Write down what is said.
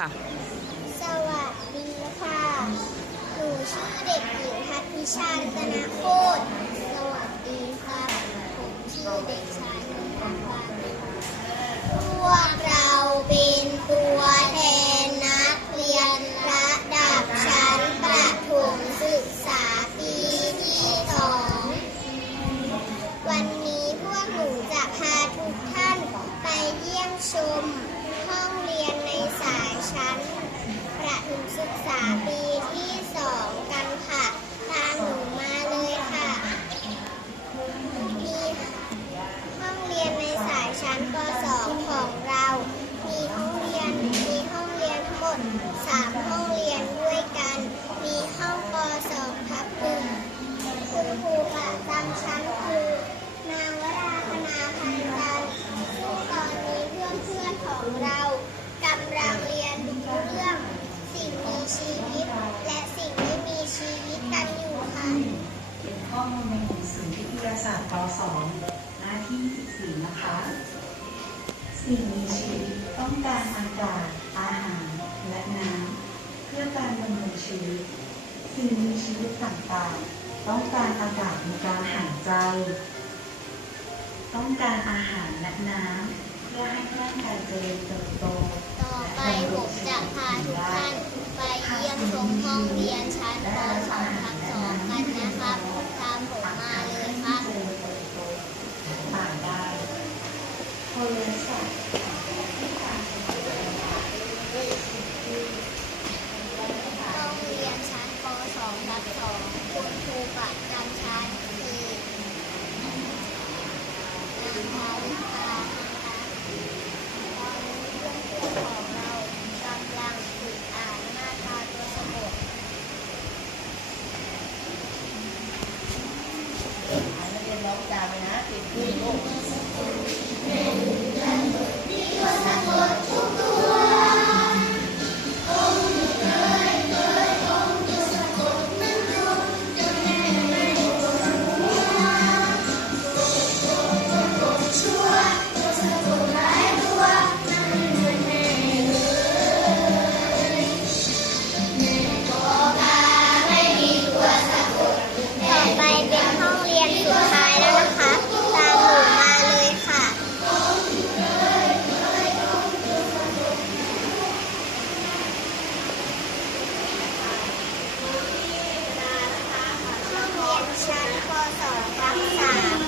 ค่ะ สวัสดีค่ะ หนูชื่อเด็กหญิงพัทธิชาติตนาโคตร สวัสดีค่ะ ผมชื่อเด็กชายนนทพันธ์พวกเราเป็นตัวแทนนักเรียนระดับชั้นประถมศึกษาปีที่สอง วันนี้พวกหนูจะพาทุกท่านไปเยี่ยมชมห้องเรียน ชั้น ประถมศึกษาปีที่สองกันค่ะ ตามหนูมาเลยค่ะ มีห้องเรียนในสายชั้นป ศาสตร์ป .2 หน้าที่14นะคะ สิ่งมีชีวิตต้องการอากาศ อาหาร และน้ำเพื่อการดำรงชีวิต สิ่งมีชีวิตต่างๆ ต้องการอากาศในการหายใจ ต้องการอาหารและน้ำเพื่อให้ร่างกายเจริญเติบโต ต่อไปผมจะพาทุกท่านไปเยี่ยมชมห้องเรียนชั้นป .2 ทับ2กันนะครับ ตามผมมาเลยครับ ต่างได้คนละสัตว์ ห้องเรียนชั้นป .2 ทับ2คุณครูประจำชั้นคือนางพาวิภานะคะตอนนี้เพื่อนๆของเรากำลังฝึกอ่านหน้าตาตัวสะกด จานร้องจาไปนะติดที่ สองทับสาม